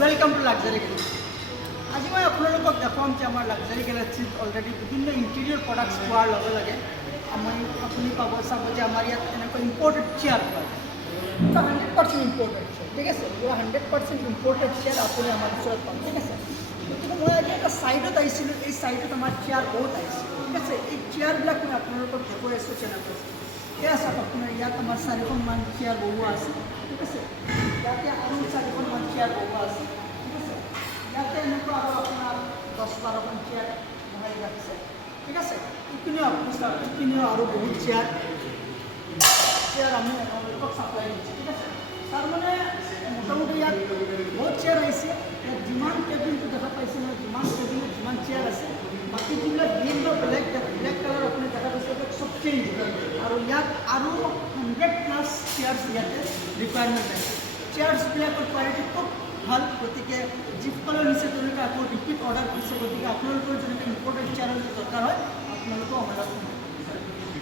Welcome to लाक्सारी Galaxy. आज मैं आपलोक देखुৱাম যে আমাৰ লাক্সাৰী গেলেক্সিত অলৰেডি বিভিন্ন ইণ্টেৰিয়ৰ প্ৰডাক্টছ পোৱাৰ লগে লগে আপুনি পাব চাব যে আমাৰ ইয়াত এনেকুৱা ইম্পৰ্টেড চেয়াৰ পায়, 100% ইম্পৰ্টেড চেয়াৰ, ঠিক আছে। পুৰা 100% ইম্পৰ্টেড চেয়াৰ আপুনি আমাৰ ওচৰত পাব, ঠিক আছে। গতিকে মই আজি এটা ছাইডত আহিছিলোঁ, এই ছাইডত আমাৰ চেয়াৰ বহুত আহিছে, ঠিক আছে। এই চেয়াৰবিলাক মই আপোনালোকক দেখুৱাই আছোঁ চেনেলত। এয়া চাওক আপোনাৰ ইয়াত আমাৰ 4খনমান চেয়াৰ বহোৱা আছে, ঠিক আছে। ইয়াতে আৰু 4খনমান চেয়াৰ বহোৱা আছে, ঠিক আছে। ইয়াতে এনেকুৱা আৰু আপোনাৰ 10-12খন চেয়াৰ বহাই ৰাখিছে, ঠিক আছে। ইপিনেও আপুনি চাওক, ইপিনেও আৰু বহুত চেয়াৰ আমি আপোনালোকক চাপ্লাই দিছোঁ, ঠিক আছে। তাৰমানে মোটামুটি ইয়াত বহুত চেয়াৰ আহিছে। ইয়াত যিমান কেবিনটো দেখা পাইছে নহয়, যিমান কেবিনত যিমান চেয়াৰ আছে, বাকী যিবিলাক গ্ৰীণ বা ব্লেক কালাৰ আপুনি দেখা পাইছে চব চেঞ্জ। আৰু ইয়াত আৰু 100+ চেয়াৰ্ছ ইয়াতে ৰিকুৱাৰমেণ্ট আছে। চেয়াৰ্ছবিলাকৰ কোৱালিটি খুব ভাল, গতিকে যিসকলে নিছে তেওঁলোকে আকৌ ৰিপিট অৰ্ডাৰ কৰিছে। গতিকে আপোনালোকৰ যেনেকৈ ইম্পৰ্টেণ্ট চেয়াৰ দৰকাৰ হয়